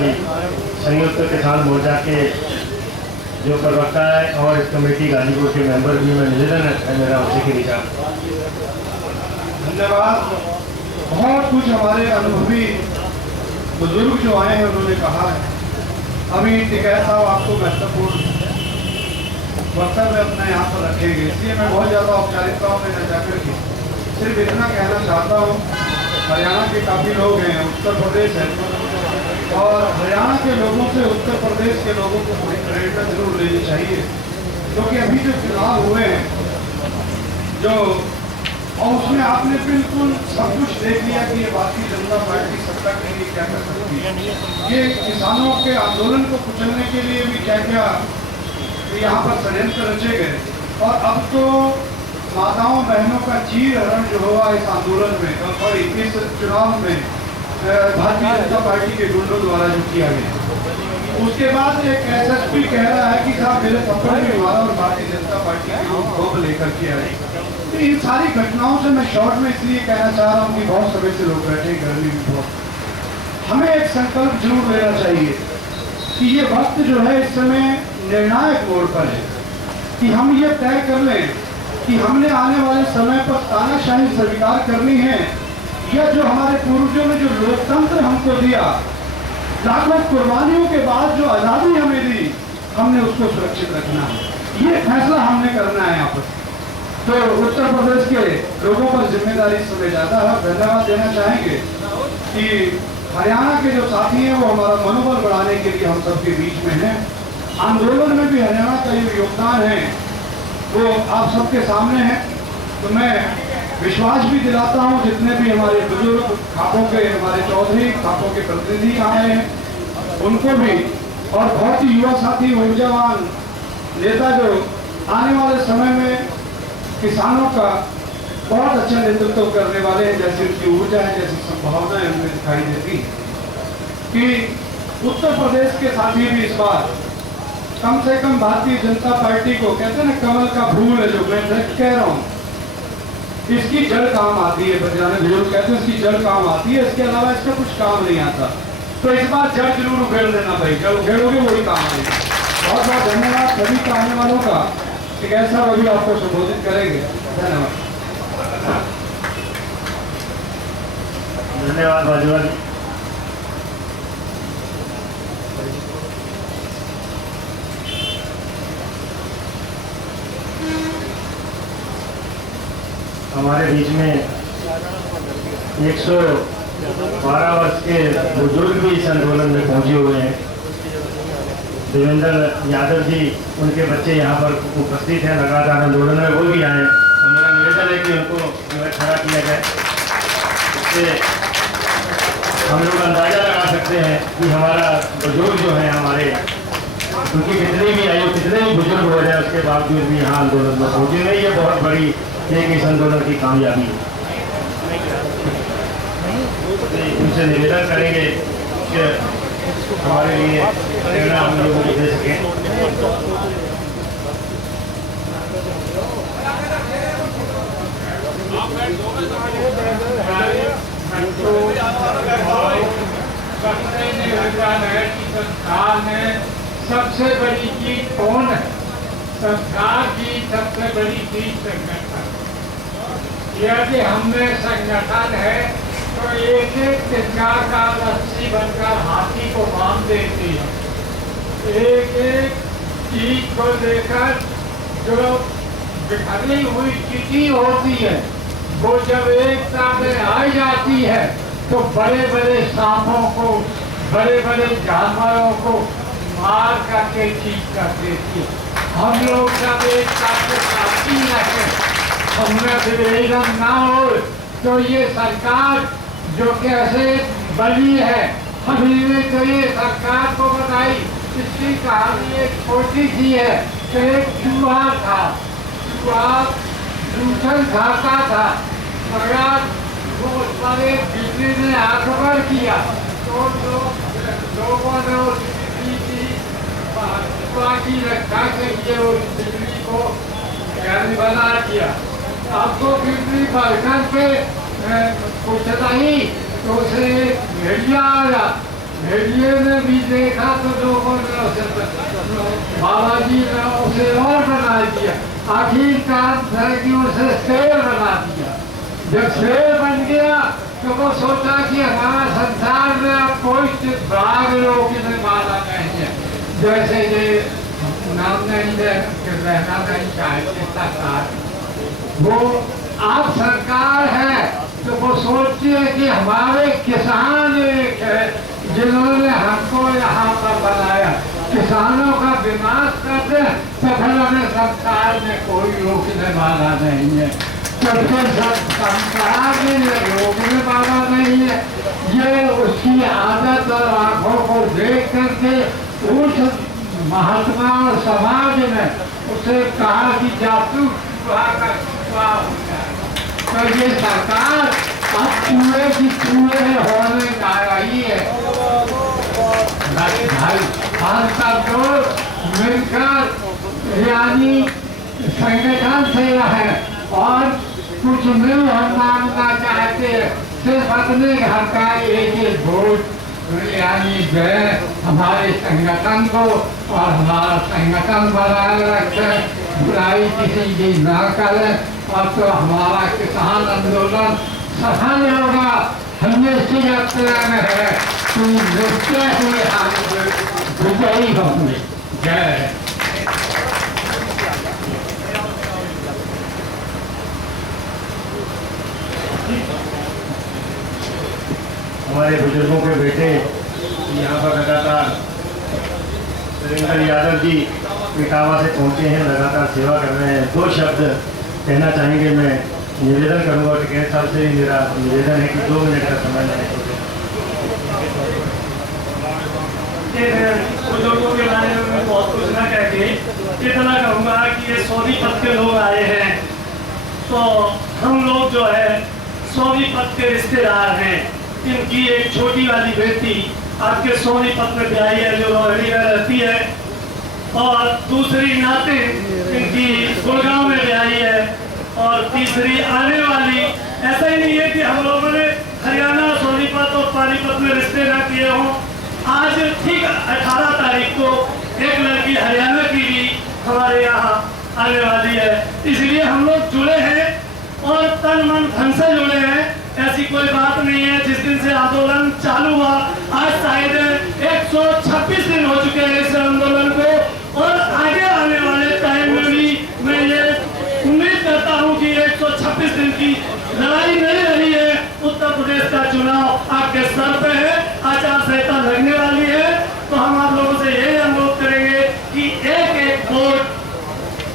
जी संयुक्त किसान मोर्चा के जो प्रवक्ता है और इस कमेटी गाजीपुर के मेंबर भी, मैं निवेदन है मेरा उसी के विचार। धन्यवाद। बहुत कुछ हमारे अनुभवी बुजुर्ग जो आए हैं उन्होंने कहा है। अभी टिकैत साहब आपको महत्वपूर्ण वक्तव्य अपना यहाँ पर रखेंगे, इसलिए मैं बहुत ज़्यादा औपचारिकताओं में न जाकर के सिर्फ इतना कहना चाहता हूँ। हरियाणा के काफ़ी लोग हैं, उत्तर प्रदेश है, और हरियाणा के लोगों से उत्तर प्रदेश के लोगों को थोड़ी प्रेरणा जरूर लेनी चाहिए, क्योंकि अभी जो चुनाव हुए हैं जो, और उसमें आपने बिल्कुल सब कुछ देख लिया कि ये भारतीय जनता पार्टी सत्ता के लिए क्या कर सकती है। ये किसानों के आंदोलन को कुचलने के लिए भी क्या क्या यहाँ पर षड्यंत्र रचे गए, और अब तो माताओं बहनों का चीर हरण जो हुआ इस आंदोलन में, सॉरी इस चुनाव में भारतीय जनता पार्टी के गुंडों द्वारा जो किया गया। उसके बाद एक एसएसपी कह रहा है कि साहब मेरे थप्पड़ भी मारा और भारतीय जनता पार्टी की गोप लेकर के आए। तो इन सारी घटनाओं से मैं शॉर्ट में इसलिए कहना चाह रहा हूँ कि बहुत समय से लोग बैठे, गर्मी भी बहुत। हमें एक संकल्प जरूर लेना चाहिए कि ये वक्त जो है इस समय निर्णायक मोड़ पर है, कि हम ये तय कर लें कि हमने आने वाले समय पर तानाशाही स्वीकार करनी है, या जो हमारे पूर्वजों ने जो लोकतंत्र हमको दिया, लाखों कुर्बानियों के बाद जो आज़ादी हमें दी, हमने उसको सुरक्षित रखना है। ये फैसला हमने करना है यहाँ पर। तो उत्तर प्रदेश के लोगों पर जिम्मेदारी समय ज़्यादा है। धन्यवाद देना चाहेंगे कि हरियाणा के जो साथी हैं वो हमारा मनोबल बढ़ाने के लिए हम सबके बीच में हैं। आंदोलन में भी हरियाणा का जो योगदान है वो आप सबके सामने है। तो मैं विश्वास भी दिलाता हूँ जितने भी हमारे बुजुर्ग खापों के, हमारे चौधरी खापों के प्रतिनिधि आए हैं उनको भी, और बहुत ही युवा साथी ऊर्जावान नेता जो आने वाले समय में किसानों का बहुत अच्छा नेतृत्व करने वाले हैं, जैसी उनकी ऊर्जा है, जैसी संभावनाएं हमें दिखाई देती कि उत्तर प्रदेश के साथी भी इस बार कम से कम भारतीय जनता पार्टी को, कहते हैं ना कमल का फूल है जो, मैं कह रहा हूँ इसकी जड़ काम आती है। बजाने बुजुर्ग कहते हैं इसकी जड़ काम आती है, इसके अलावा इसका कुछ काम नहीं आता। तो इस बार जड़ जरूर उखेड़ देना भाई, जड़ उखेड़ोगे वही काम आएगी। बहुत बहुत धन्यवाद सभी का आने वालों का। एक ऐसा अभी आपको संबोधित करेंगे। धन्यवाद। धन्यवाद बाजवा जी। हमारे बीच में 112 वर्ष के बुजुर्ग भी इस आंदोलन में पहुंचे हुए हैं। देवेंद्र यादव जी, उनके बच्चे यहाँ पर उपस्थित हैं लगातार आंदोलन में, वो भी आए। तो मेरा निवेदन है कि उनको जो है खड़ा किया जाए। इससे हम लोग अंदाजा लगा सकते हैं कि हमारा बुजुर्ग जो है हमारे, उनकी कितनी भी आयु, कितने भी बुजुर्ग हो जाए उसके बावजूद भी यहाँ आंदोलन में पहुँचे नहीं। ये बहुत बड़ी एक इस आंदोलन की कामयाबी है। उनसे निवेदन करेंगे कि हमारे लिए प्रेरणा हम लोगों को दे सकें। संस्कार में सबसे बड़ी चीज कौन है? संस्कार की सबसे बड़ी चीज संगठन। यदि हमें संगठन है तो एक एक तिरंगा का रस्सी बनकर हाथी को बांध देती है। एक एक चीज को लेकर जो बिखरी हुई चिट्ठी होती है वो जब एकता में आ जाती है तो बड़े बड़े सांपों को, बड़े बड़े जानवरों को मार करके ठीक कर देती है। हम लोग जब एकता से साथी रहे, हमें विभेदन ना हो, तो ये सरकार जो कैसे बनी है, हमने तो ये सरकार को बताई। इसकी कहानी एक छोटी सी है कि एक चूहा था, चूहा दूषण खाता था, मगर वो उस पर एक बिजली ने आक्रमण किया तो लोगों ने उस बिजली की रक्षा के लिए उस बिजली को बना दिया। अब तो बिजली भरकर के कुछ नहीं तो उसे भेड़िया आया, मीडिया में भी देखा तो लोगों ने उसे बाबा जी ने उसे और बना दिया। आखिरकार कि उसे शेर बना दिया। जब शेर बन गया तो वो सोचा कि हमारा संसार में अब कोई भाग लोग माना नहीं है। जैसे ये नाम नहीं रहना नहीं चाहते सरकार, वो आप सरकार है तो वो सोचती है कि हमारे किसान एक है जिन्होंने हमको यहाँ पर बनाया, किसानों का विनाश करते तो फिर हमें संसार में कोई रोकने वाला नहीं है। तो फिर संसार में रोकने वाला नहीं है। ये उसकी आदत और आंखों को देख करके उस महात्मा और समाज ने उसे कहा कि जातु का हो जाए। तो ये सरकार अब चूहे की चूहे होने जा रही है। भाई हम सब लोग मिलकर यानी संगठन से रहें और कुछ नहीं हम मांगना चाहते, सिर्फ अपने घर का एक वोट यानी हमारे संगठन को और हमारा संगठन बनाए रखें, बुराई किसी की ना करें और तो हमारा किसान आंदोलन सफल होगा। हमने इसी यात्रा में है कि निश्चय ही हम विजयी होंगे। जय। हमारे बुजुर्गों के बेटे यहाँ पर लगातार सुरेंद्र यादव जी इटावा से पहुँचे हैं, लगातार सेवा कर रहे हैं। दो शब्द कहना चाहेंगे। मैं निवेदन करूँगा टिकैत साहब से भी मेरा निवेदन है कि 2 मिनट का समय लें। बुजुर्गों के बारे में मैं बहुत कुछ ना कह के इतना कहूँगा कि ये सोनीपत के लोग आए हैं तो हम लोग जो है सोनीपत के रिश्तेदार हैं। इनकी एक छोटी वाली बेटी आपके सोनीपत में ब्याही है जो रोहिणी में रहती है और दूसरी नाते इनकी गुड़गांव में ब्याही है और तीसरी आने वाली। ऐसा ही नहीं है कि हम लोगों ने हरियाणा सोनीपत और पानीपत में रिश्ते न किए हों। आज ठीक 18 तारीख को एक लड़की हरियाणा की भी हमारे यहाँ आने वाली है, इसलिए हम लोग जुड़े हैं और तन मन धन से जुड़े हैं। ऐसी कोई बात नहीं है। जिस दिन से आंदोलन चालू हुआ आज शायद 126 दिन हो चुके हैं इस आंदोलन को और आगे आने वाले टाइम में भी मैं ये उम्मीद करता हूँ कि 126 दिन की लड़ाई नहीं रही है। उत्तर प्रदेश का चुनाव आपके सर पे है, आचार संहिता लगने वाली है, तो हम आप लोगों से यही अनुरोध करेंगे कि एक वोट,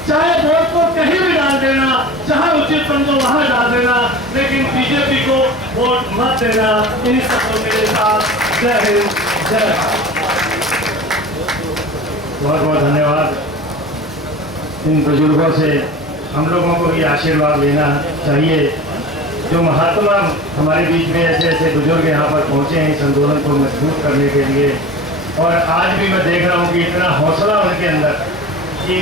चाहे वोट को कहीं भी डाल देना, जहां उचित समझो वहां डाल देना, लेकिन बीजेपी को वोट मत देना। इन सबको मेरे साथ जय हिंद, जय भारत। बहुत बहुत धन्यवाद। इन बुजुर्गों से हम लोगों को भी आशीर्वाद लेना चाहिए। जो महात्मा हमारे बीच में ऐसे ऐसे बुजुर्ग यहाँ पर पहुँचे हैं इस आंदोलन को मजबूत करने के लिए, और आज भी मैं देख रहा हूँ कि इतना हौसला उनके अंदर कि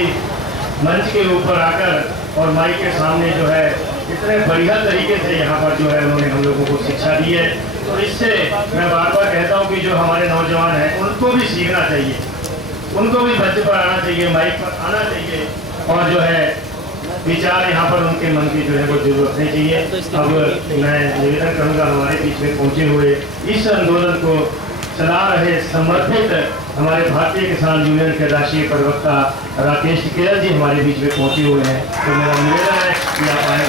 मंच के ऊपर आकर और माइक के सामने जो है इतने बढ़िया तरीके से यहाँ पर जो है उन्होंने हम लोगों को शिक्षा दी है। तो इससे मैं बार बार कहता हूँ कि जो हमारे नौजवान हैं उनको भी सीखना चाहिए, उनको भी मंच पर आना चाहिए, माइक पर आना चाहिए और जो है विचार यहाँ पर उनके मन की जो है वो जरूर रखनी चाहिए। अब मैं निवेदन करूँगा हमारे बीच में पहुँचे हुए इस आंदोलन को चला रहे समर्पित हमारे भारतीय किसान यूनियन के राष्ट्रीय प्रवक्ता राकेश टिकैत जी हमारे बीच में पहुँचे हुए हैं। तो मेरा निवेदन है कि आप आए।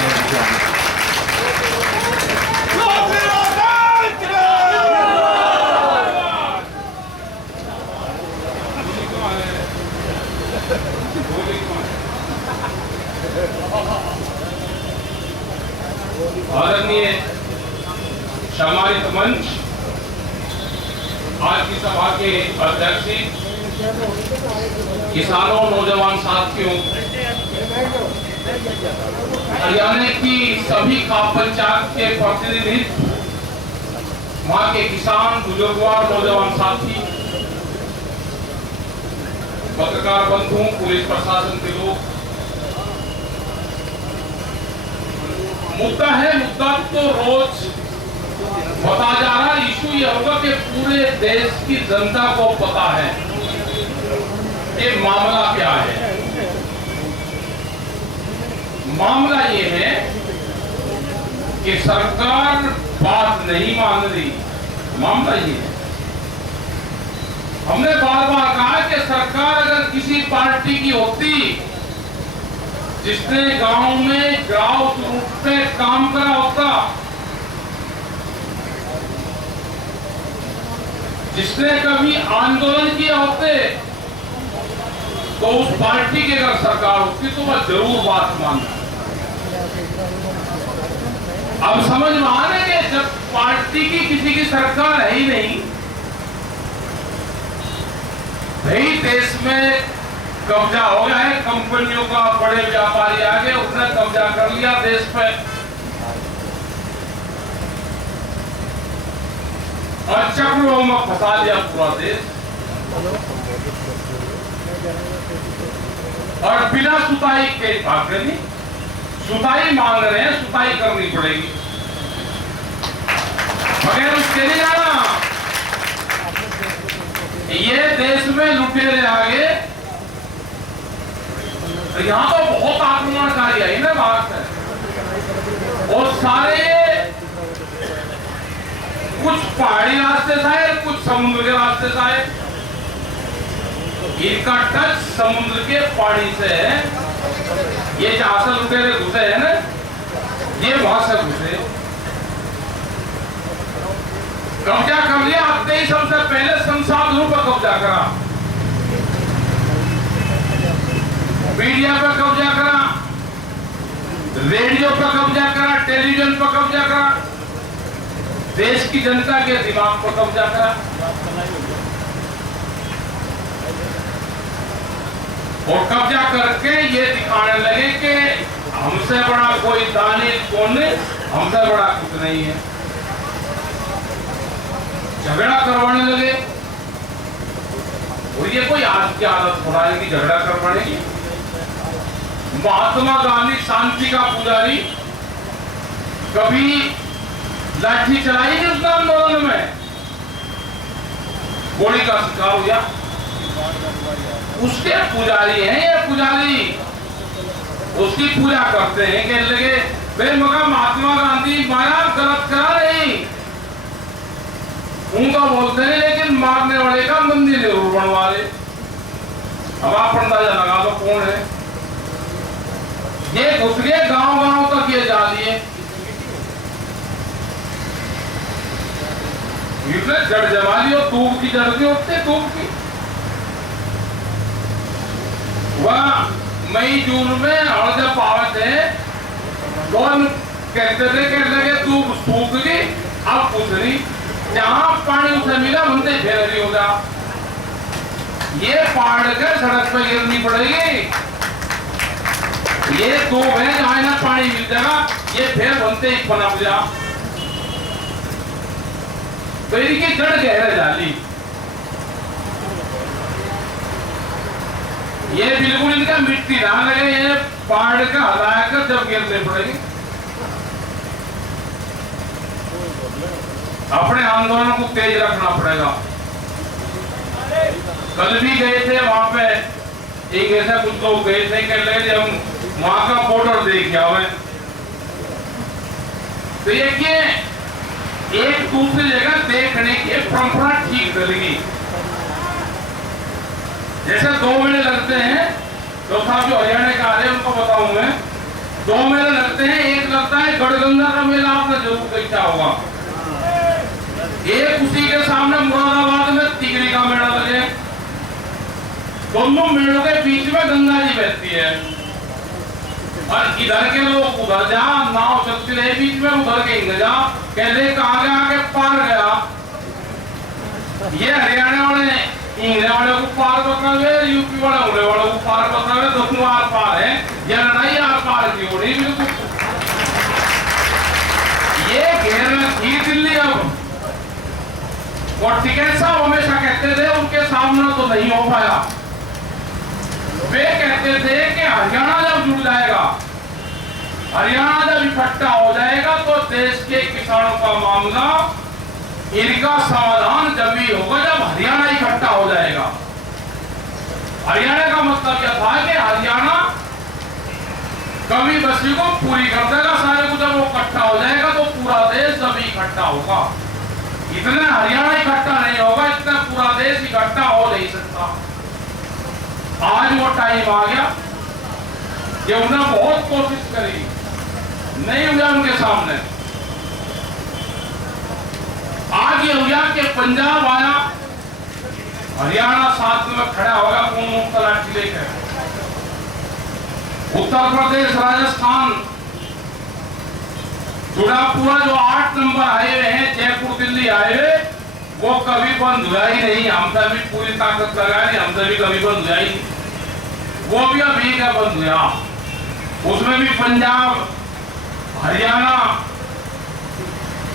आदरणीय सम्मानित मंच, आज की सभा के अध्यक्ष, किसानों, नौजवान साथियों, हरियाणा की सभी खाप पंचायत के प्रतिनिधि, वहां के किसान, बुजुर्गों और नौजवान साथी, पत्रकार बंधुओं, पुलिस प्रशासन के लोग, मुद्दा है, मुद्दा तो रोज बता जा रहा इशू ये होगा कि पूरे देश की जनता को पता है कि मामला क्या है। मामला ये है कि सरकार बात नहीं मान रही। मामला ये है, हमने बार बार कहा कि सरकार अगर किसी पार्टी की होती जिसने गांव में ग्राउंड रूट पे काम करा होता, जिसने कभी आंदोलन किया होते, तो उस पार्टी की अगर सरकार होती तो वह जरूर बात मानता। अब समझ में आ रहा है कि जब पार्टी की किसी की सरकार है ही नहीं, भाई देश में कब्जा हो गया है, कंपनियों का बड़े व्यापारी आ गए, उसने कब्जा कर लिया देश पे और चक्रों में फंसा दिया पूरा देश। और बिना सुताई के भाग नहीं, सुताई मांग रहे हैं, सुताई करनी पड़ेगी, बगैर उसके नहीं जाना। ये देश में लुटेरे आगे, यहां तो बहुत आक्रमणकारी आई ना बात है, और सारे कुछ पहाड़ी रास्ते से आए, कुछ समुद्र के रास्ते से आए। इनका टच समुद्र के पानी से है। ये जहां से लुटेरे घुसे हैं ना, ये वहां से घुसे, कब्जा कर लिया। आते ही सबसे पहले संसाधनों पर कब्जा करा, मीडिया पर कब्जा करा, रेडियो पर कब्जा करा, टेलीविजन पर कब्जा करा, देश की जनता के दिमाग पर कब्जा करा। और कब्जा करके ये दिखाने लगे कि हमसे बड़ा कोई दानी कौन है, हमसे बड़ा कुछ नहीं है। झगड़ा करवाने लगे, और ये कोई आज की आदत थोड़ा है कि झगड़ा करवाने। महात्मा गांधी शांति का पुजारी, कभी लाठी चलाई नहीं उस आंदोलन में, गोली का शिकार हुआ। उसके पुजारी हैं ये पुजारी, उसकी पूजा करते हैं। कहने लगे भाई मगर महात्मा गांधी मारा, गलत करा नहीं, उनका बोलते हैं, लेकिन मारने वाले का मंदिर जरूर बनवा ले। अब आप अंदाजा लगा दो कौन है। ये घुस गए गांव गांव तक, ये जा लिए, जड़ जमा ली, और दूब की जड़ की होते दूब की। वह मई जून में और जब पावत है, कौन कहते थे दूब सूख गई, अब कुछ नहीं, जहां पानी उसे मिला उनसे फेरी हो जा, ये पहाड़ के सड़क पर गिरनी पड़ेगी। ये दूब है जहां ना पानी मिल जाएगा, ये फिर बनते ही पनप जा, तो इनकी जड़ गहरे डाली। ये बिल्कुल इनका मिट्टी ना लगे, ये पहाड़ का हलाया कर जब गिरने पड़ेगी। अपने आंदोलन को तेज रखना पड़ेगा। कल भी गए थे वहां पे, एक ऐसा कुछ लोग गए थे कि ले हम वहां का बॉर्डर देख आवे, तो ये एक दूसरी जगह देखने की परंपरा ठीक रहेगी। जैसे 2 महीने लगते हैं, तो साहब जो हरियाणा का आ रहे हैं उनको बताऊं मैं, 2 महीने लगते हैं। एक लगता है गढ़गंगा का मेला, आपने जरूर देखा होगा। एक उसी के सामने मुरादाबाद में तिगरी का मेला लगे, दोनों मेलों के बीच में गंगा जी बहती है, और इधर के लोग उधर जा, नाव चलती रहे बीच में, उधर के इधर जा, कहते कहा गया के पार गया। ये हरियाणा वाले इंग्लैंड वाले को पार बतावे, यूपी वाले उड़े वाले को पार बतावे, दोनों आर पार है, ये लड़ाई आर पार की हो रही बिल्कुल। ये घेर थी दिल्ली। अब और टिकैत साहब हमेशा कहते थे उनके सामने तो नहीं हो पाया, वे कहते थे कि हरियाणा जब जुड़ जाएगा, हरियाणा जब इकट्ठा हो जाएगा तो देश के किसानों का मामला, इनका समाधान जब भी होगा जब हरियाणा इकट्ठा हो जाएगा। हरियाणा का मतलब यह था कि हरियाणा कमी बस्ती को पूरी कर देगा सारे को, जब वो इकट्ठा हो जाएगा तो पूरा देश जब इकट्ठा होगा। इतना हरियाणा इकट्ठा नहीं होगा, इतना पूरा देश इकट्ठा हो नहीं सकता। आज वो टाइम आ गया कि उन्होंने बहुत कोशिश करी, नहीं हुआ उनके सामने। आज ये हुआ कि पंजाब आया, हरियाणा साथ में खड़ा होगा कौन मुख्तलाफ लेकर। उत्तर प्रदेश, राजस्थान जुड़ा पूरा जो 8 नंबर हाईवे है, जयपुर दिल्ली हाईवे, वो कभी बंद हुआ ही नहीं। हमसे भी पूरी ताकत लगाई, हमसे भी कभी बंद हुआ ही नहीं। वो भी अभी का बंद हुआ, उसमें भी पंजाब, हरियाणा,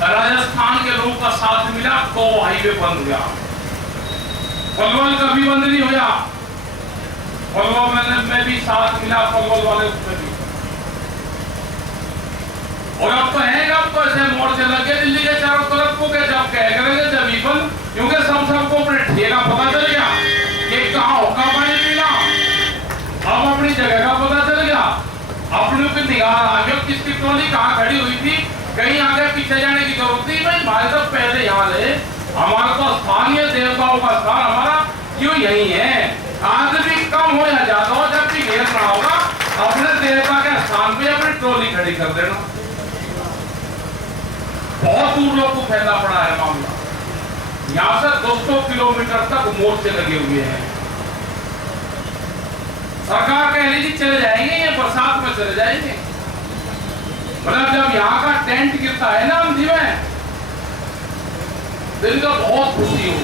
राजस्थान के लोगों का साथ मिला तो हाईवे बंद हुआ। पलवल कभी बंद नहीं हुआ, पलवल में भी साथ मिला, पलवल वाले उसमें भी। और अब तो है, अब तो ऐसे मोर्चे लगे दिल्ली के चारों तरफ को के जब कह करेंगे जब इवन, क्योंकि सबको अपने ठेका पता चल गया कि कहाँ होगा पानी पीना। अब अपनी जगह का पता चल गया, अपने पे निगाह आ गया किसकी ट्रॉली कहाँ खड़ी हुई थी, कहीं आगे पीछे जाने की जरूरत नहीं। भाई हमारे तो पहले यहाँ ले, हमारा तो स्थानीय देवताओं का स्थान हमारा क्यों यही है। आज भी कम हो या ज्यादा हो, जब भी घेरना होगा अपने देवता के स्थान पे अपनी ट्रॉली खड़ी कर देना। बहुत दूर लोग को फैला पड़ा है मामला, यहाँ से 200 किलोमीटर तक मोर्चे लगे हुए हैं। सरकार कह रही थी चले जाएंगे, ये बरसात में चले जाएंगे। मतलब जब यहाँ का टेंट गिरता है ना अंधी में, दिल का बहुत खुशी हो।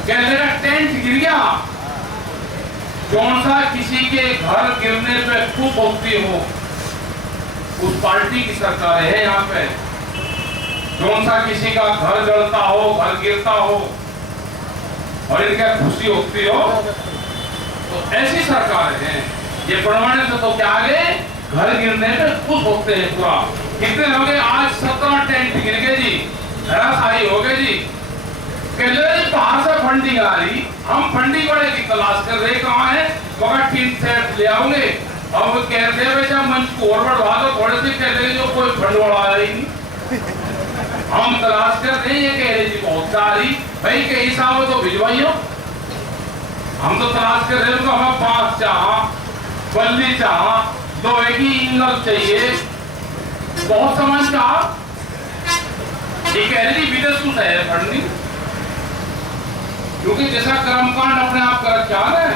कहते हैं टेंट गिर गया, कौन सा किसी के घर गिरने पे खूब होती हो, उस पार्टी की सरकार है यहाँ पे। कौन सा किसी का घर जलता हो, घर गिरता हो और इनका खुशी होती हो, तो ऐसी सरकार है। ये प्रमाण से तो क्या आगे घर गिरने पे खुश होते हैं पूरा। कितने हो गए आज? 17 टेंट गिर गए जी, धराशायी हो गए जी। कहते हैं बाहर से फंडिंग आ रही, हम फंडिंग वाले की तलाश कर रहे, कहाँ है? मगर 3 सेट ले आओगे। अब कहते हैं जब मंच को और बढ़वा दो थोड़े से, कहते हैं जो कोई फंड वाला आया ही नहीं। हम तलाश कर रहे, ये कह रहे जी बहुत सारी, भाई के हिसाब तो भिजवाइयो। हम तो तलाश कर रहे हैं, तो हमें 5 चाह, बल्ली चाह, लोहे की इंगल चाहिए, बहुत सामान चाह। ये कह रही थी विदेश में है फंडिंग, क्योंकि जैसा कर्मकांड अपने आप कर रखा है,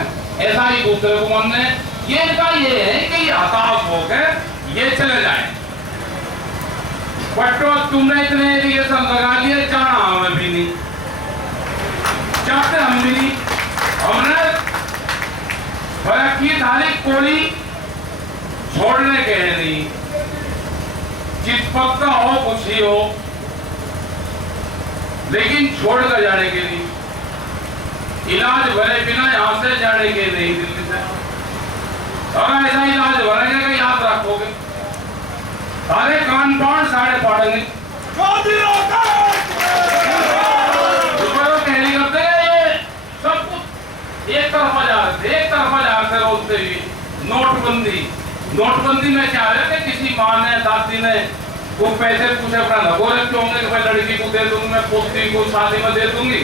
ऐसा ही दूसरे को मन है। ये इनका ये है कि ये हताश होकर ये चले जाएं। बट तुमने इतने इरिगेशन लगा लिए, जाना हमें भी नहीं चाहते, हम भी नहीं। हमने की थाली कोली छोड़ने के नहीं, जिस पक्का हो कुछ ही हो, लेकिन छोड़ कर जाने के नहीं। इलाज भरे बिना यहाँ से जाने के नहीं दिल्ली से। अगर ऐसा इलाज भरेंगे का याद रखोगे, सारे कान पान सारे फाड़ेंगे। कहनी करते ये सब कुछ एक तरफा जा रहे थे, एक तरफा जा रहे थे रोजते हुए। नोटबंदी में क्या है कि किसी माँ ने, दादी ने वो पैसे पूछे अपना लगो रखे होंगे कि मैं लड़की को दे दूंगी, मैं पोती को शादी में दे दूंगी।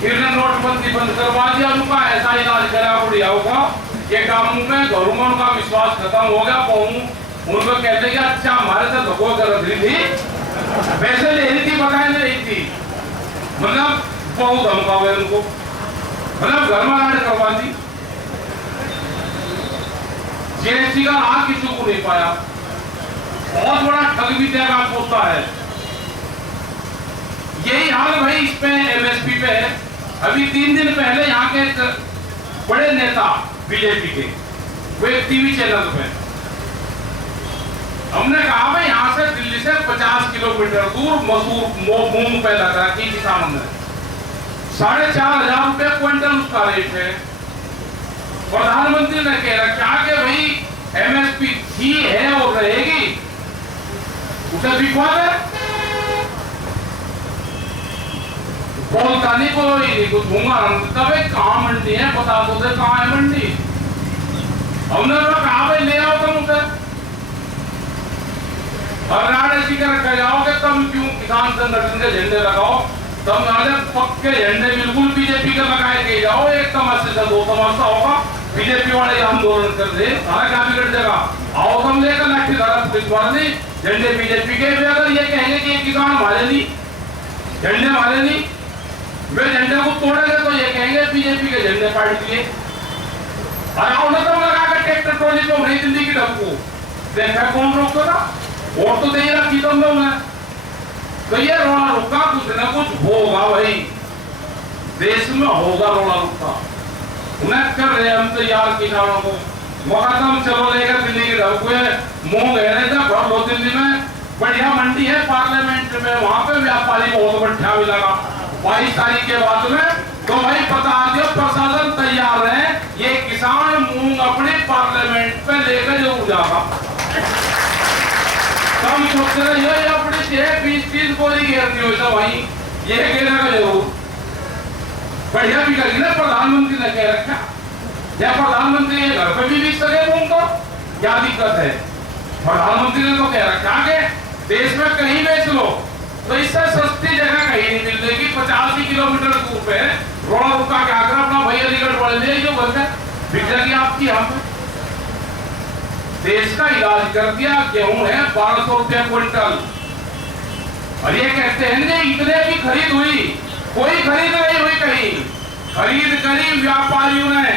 फिर ने नोटबंदी बंद करवा दिया, उनका ऐसा इलाज करा बुढ़िया होगा कि कामों में घरों में उनका विश्वास खत्म हो गया। बहु उनको कहते कि अच्छा हमारे साथ भगो कर रख रही थी, पैसे ले रही थी, बताए ले रही थी, मतलब बहुत धमका हुए उनको, मतलब घर में लाड़ करवा दी। जीएसटी का राह किसी को नहीं पाया, बहुत बड़ा ठग भी देगा सोचता है। यही हाल भाई इस पे एमएसपी पे है। अभी 3 दिन पहले यहाँ के एक बड़े नेता बीजेपी के, वो एक टीवी चैनल पे, हमने कहा भाई यहाँ से दिल्ली से 50 किलोमीटर दूर मसूर मूंग पैदा करा की किसानों ने, 4,500 रुपए क्विंटल उसका रेट है। प्रधानमंत्री ने कह रखा कि भाई एमएसपी थी, है और रहेगी, उसे बिकवा दे। बोलता नहीं कोई, कुछ दूंगा तब कहाँ मंडी है, बता दो दे कहाँ है मंडी। हमने कहा भाई ले आओ तुम उसे, और ऐसी कर जाओगे तुम, क्यों किसान संगठन के झंडे लगाओ, तुम पक्के झंडे बिल्कुल बीजेपी के लगाए के जाओ, एक तमाशे से दो तमाशा होगा, बीजेपी वाले आंदोलन कर दे, सारा क्या बिगड़ जाएगा। आओ तुम लेकर लाठी धारा पुलिस वाले झंडे बीजेपी के, वे अगर ये कहेंगे कि ये किसान हमारे नहीं, झंडे हमारे नहीं, वे झंडे को तोड़ेंगे तो ये कहेंगे बीजेपी के झंडे काट दिए। और आओ ना तुम लगाकर ट्रैक्टर ट्रॉली को भरी दिल्ली की ढक्कू, देखा कौन रोकता था, वोट तो दे रखी तुम लोग ने। तो ये रोना रुका कुछ ना कुछ होगा भाई, देश में होगा रोना रुका। उन्हें कर रहे हम तो यार किसानों को मुकदम चलो लेकर दिल्ली की ढक्कू, मुंह गहरे थे भर लो दिल्ली में, बढ़िया मंडी है पार्लियामेंट में, वहां पे व्यापारी बहुत बढ़िया भी लगा 22 तारीख के बाद में। तो भाई बता दियो प्रशासन तैयार है, ये किसान मूंग अपने पार्लियामेंट पे लेकर जरूर जाएगा। कम सोच रहे ये अपनी 20-30 बोरी घेरती हो सब भाई, ये घेरेगा जरूर, बढ़िया भी करेगी ना। प्रधानमंत्री ने कह रखा, या प्रधानमंत्री ये घर पे भी बीच सके मूंग को, क्या दिक्कत है। प्रधानमंत्री ने तो कह रखा कि देश में कहीं बेच लो, तो इससे सस्ती जगह कहीं नहीं मिल जाएगी। 85 किलोमीटर दूर पे रोड़ा रुका क्या कर अपना भाई अलीगढ़ बढ़ ले, जो बस है बिक जाएगी आपकी। यहाँ पे देश का इलाज कर दिया, गेहूं है 1200 रुपया क्विंटल, और ये कहते हैं कि इतने की खरीद हुई, कोई खरीद नहीं हुई, कहीं खरीद करी व्यापारियों ने,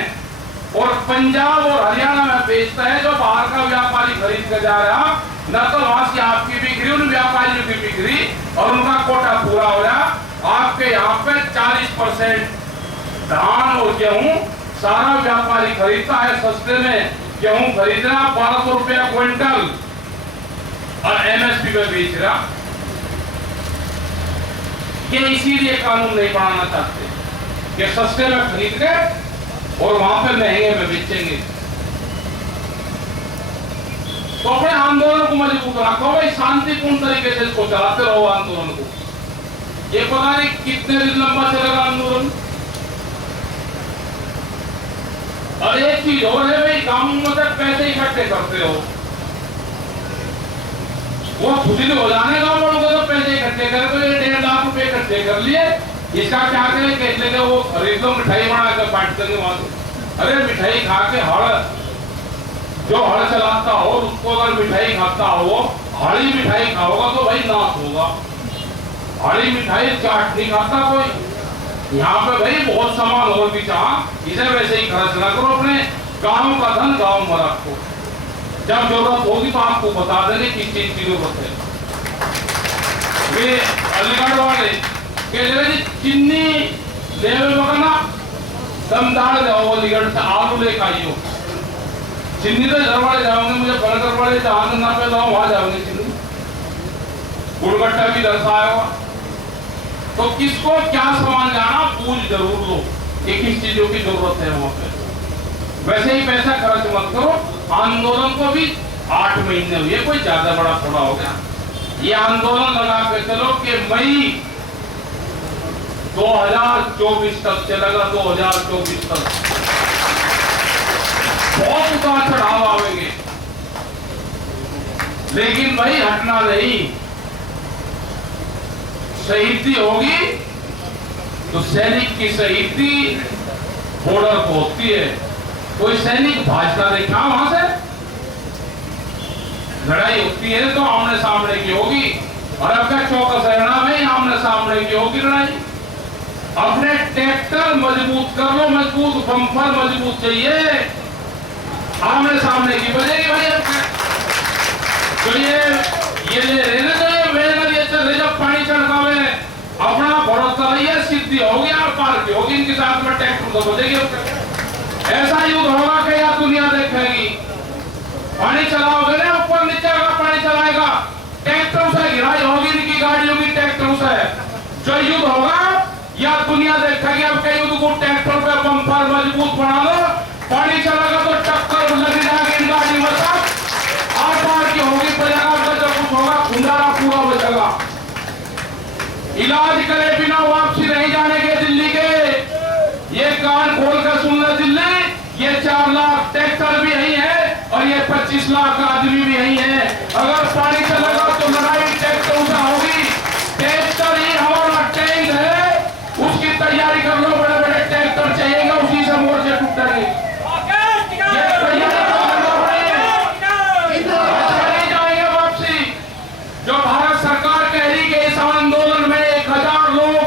और पंजाब और हरियाणा में बेचता है जो बाहर का व्यापारी खरीद कर जा रहा, न तो वहां से आपकी बिक्री, उन व्यापारियों की बिक्री, और उनका कोटा पूरा हो रहा। आपके यहाँ पे 40% धान और गेहूं सारा व्यापारी खरीदता है, सस्ते में गेहूं खरीदना 1200 रुपया क्विंटल, और एमएसपी पे बेच रहा। ये इसीलिए कानून नहीं बनाना चाहते कि सस्ते में खरीद के और वहां पे महंगे में बेचेंगे। तो अपने आंदोलन को मजबूत रखो भाई, शांतिपूर्ण तरीके से इसको चलाते रहो आंदोलन को। ये पता नहीं कितने दिन लंबा चलेगा आंदोलन। और एक चीज और है भाई, कानून में पैसे इकट्ठे करते हो, वो खुशी हो जाने का लोगों को, तो पैसे इकट्ठे करे तो ये 1.5 लाख रुपए इकट्ठे कर लिए, इसका क्या करें, कह लेंगे वो खरीद लो, मिठाई बना कर बांट देंगे वहां। अरे मिठाई खा के हड़, जो हड़ चलाता हो उसको अगर मिठाई खाता हो, हड़ी मिठाई खाओगा तो भाई नाश होगा। हड़ी मिठाई चाट नहीं खाता कोई। यहाँ पे भाई बहुत सामान और भी चाह, इसे वैसे ही खर्च ना करो, अपने गाँव का धन गाँव में रखो, जब जरूरत होगी तो आपको बता देंगे किस चीज की जरूरत है। वे अलीगढ़ वाले चिन्नी लेवल बना दमदार जाओ, अलीगढ़ से आलू लेकर आइयो, चिन्नी तो घर वाले जाओगे, मुझे बरगर वाले जहां ना पे जाओ वहां जाओगे चिन्नी, गुड़गट्टा भी दर्शाएगा। तो किसको क्या सामान जाना पूछ जरूर लो कि किस चीजों की जरूरत है वहां पे। वैसे ही पैसा खर्च मत करो। आंदोलन को भी 8 महीने हुए, कोई ज्यादा बड़ा थोड़ा हो गया। ये आंदोलन लगा के चलो कि मई 2024 तक चलेगा, 2024 तक बहुत उतार चढ़ाव आवेंगे, लेकिन भाई हटना नहीं। शहीदी होगी तो सैनिक की शहीदी बॉर्डर को होती है। कोई सैनिक भाजता देखा वहां से, लड़ाई होती है तो आमने सामने की होगी, और अब क्या चौकस रहना में आमने सामने की होगी लड़ाई। अपने ट्रैक्टर मजबूत कर लो, मजबूत बम्पर मजबूत चाहिए, आमने सामने की बजेगी भाई। तो ये रहने दो, वेलर ये चल रहे, जब पानी चढ़ता हुए अपना भरोसा रही है, सिद्धि होगी और पार की होगी, इनके साथ में ट्रैक्टर तो बजेगी। ऐसा युद्ध होगा कि या दुनिया देखेगी। पानी चलाओगे ना, ऊपर नीचे का पानी चलाएगा, ट्रैक्टर से गिराई होगी इनकी गाड़ियों की, ट्रैक्टर से जो युद्ध होगा या दुनिया देखेगी। अब कई युद्ध को ट्रैक्टर पे बम्पर मजबूत बना लो, पानी चलाएगा तो टक्कर लग जाएगी इन गाड़ी में। इलाज करे बिना वापसी नहीं जाने के दिल्ली के। ये कान खोल कर सुन ले दिल्ली, ये 4 लाख ट्रैक्टर भी यही है और ये 25 लाख आदमी भी यही है। अगर पानी चलेगा तो लड़ाई ट्रैक्टरों से होगी। ट्रैक्टर ही हमारा टैंक है, उसकी तैयारी कर लो। बड़े बड़े ट्रैक्टर चाहिएगा, उसी से मोर्चे टूटेंगे। ये तैयारी नहीं जाएंगे वापसी। जो भारत सरकार कह रही कि इस आंदोलन में 1000 लोग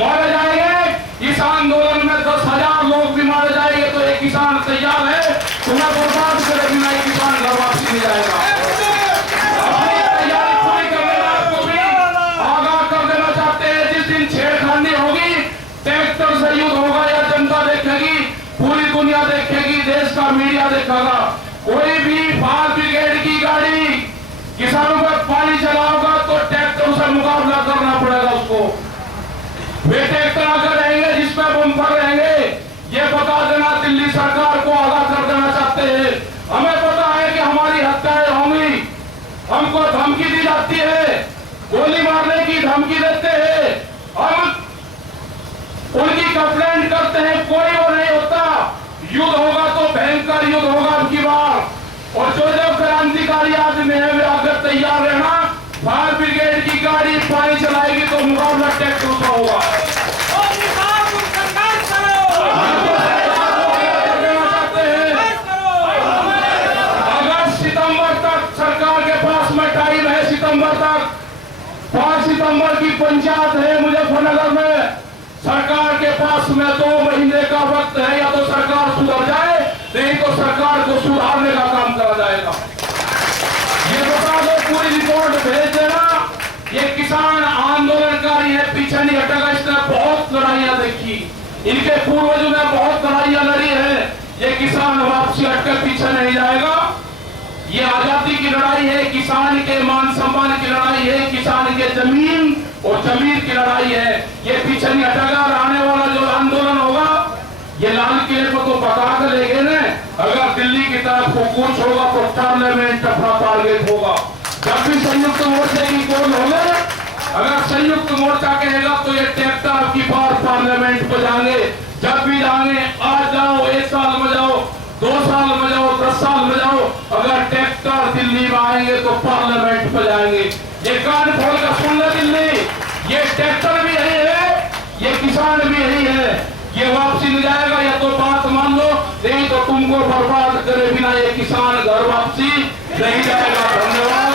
मारे जाएंगे, इस आंदोलन में 10,000 लोग भी मारे जाएंगे, तो एक किसान तैयार है तुम्हें बर्बाद करे बिना एक किसान घर वापसी नहीं जाएगा। अपनी तैयारी पूरी कर देना, आपको भी आगाह कर देना चाहते हैं। जिस दिन छेड़खानी होगी, ट्रैक्टर से युद्ध होगा, या जनता देखेगी, पूरी दुनिया देखेगी, देश का मीडिया देखेगा। कोई भी फायर ब्रिगेड की गाड़ी किसानों पर पानी चलाओगा तो ट्रैक्टर से मुकाबला करना पड़ेगा उसको। वे ट्रैक्टर आकर रहेंगे जिसमें बम्पर रहेंगे, ये बता देना दिल्ली सरकार को आगाह कर देना चाहते हैं। हमें पता है कि हमारी हत्याएं होंगी, हमको धमकी दी जाती है, गोली मारने की धमकी देते हैं, हम उनकी कंप्लेंट करते हैं, कोई वो नहीं होता। युद्ध होगा तो भयंकर युद्ध होगा अब की बार। और जो क्रांतिकारी आदमी है वे आकर तैयार रहना। फायर ब्रिगेड की गाड़ी पानी चलाएगी तो मुकाबला ट्रैक्टर का होगा। अगस्त सितंबर तक सरकार के पास में टाइम है। सितंबर तक 5 सितंबर की पंचायत है मुजफ्फरनगर में। सरकार के पास में 2 महीने का वक्त है, या तो सरकार सुधर जाए, नहीं तो सरकार को सुधारने का काम करा जाएगा। ये बता दो, पूरी रिपोर्ट भेज देना। ये किसान आंदोलनकारी है, पीछे नहीं हटेगा। इसने बहुत लड़ाइयां देखी, इनके पूर्वजों ने बहुत लड़ाइयां लड़ी है। ये किसान वापसी हटकर पीछे नहीं जाएगा। ये आजादी की लड़ाई है, किसान के मान सम्मान की लड़ाई है, किसान के जमीन और जमीन की लड़ाई है। ये पीछे नहीं हटेगा। आने वाला जो आंदोलन होगा, ये लाल किले को तो बता कर ले गए ना। अगर दिल्ली की तरफ को कुछ होगा तो पार्लियामेंट अपना टारगेट होगा। जब भी संयुक्त मोर्चे की कॉल होगा, अगर संयुक्त मोर्चा कहेगा तो ये ट्रैक्टर की बार पार्लियामेंट पे जाएंगे। जब भी जाएंगे, आज जाओ, 1 साल में जाओ, 2 साल में जाओ, 10 साल में जाओ, अगर ट्रैक्टर दिल्ली में आएंगे तो पार्लियामेंट पे जाएंगे। ये कान खोल कर सुन ले दिल्ली, ये ट्रैक्टर भी यही है, ये किसान भी यही है। ये वापसी नहीं जाएगा, या तो बात मान लो, नहीं तो तुमको बर्बाद करे बिना ये किसान घर वापसी नहीं जाएगा। धन्यवाद।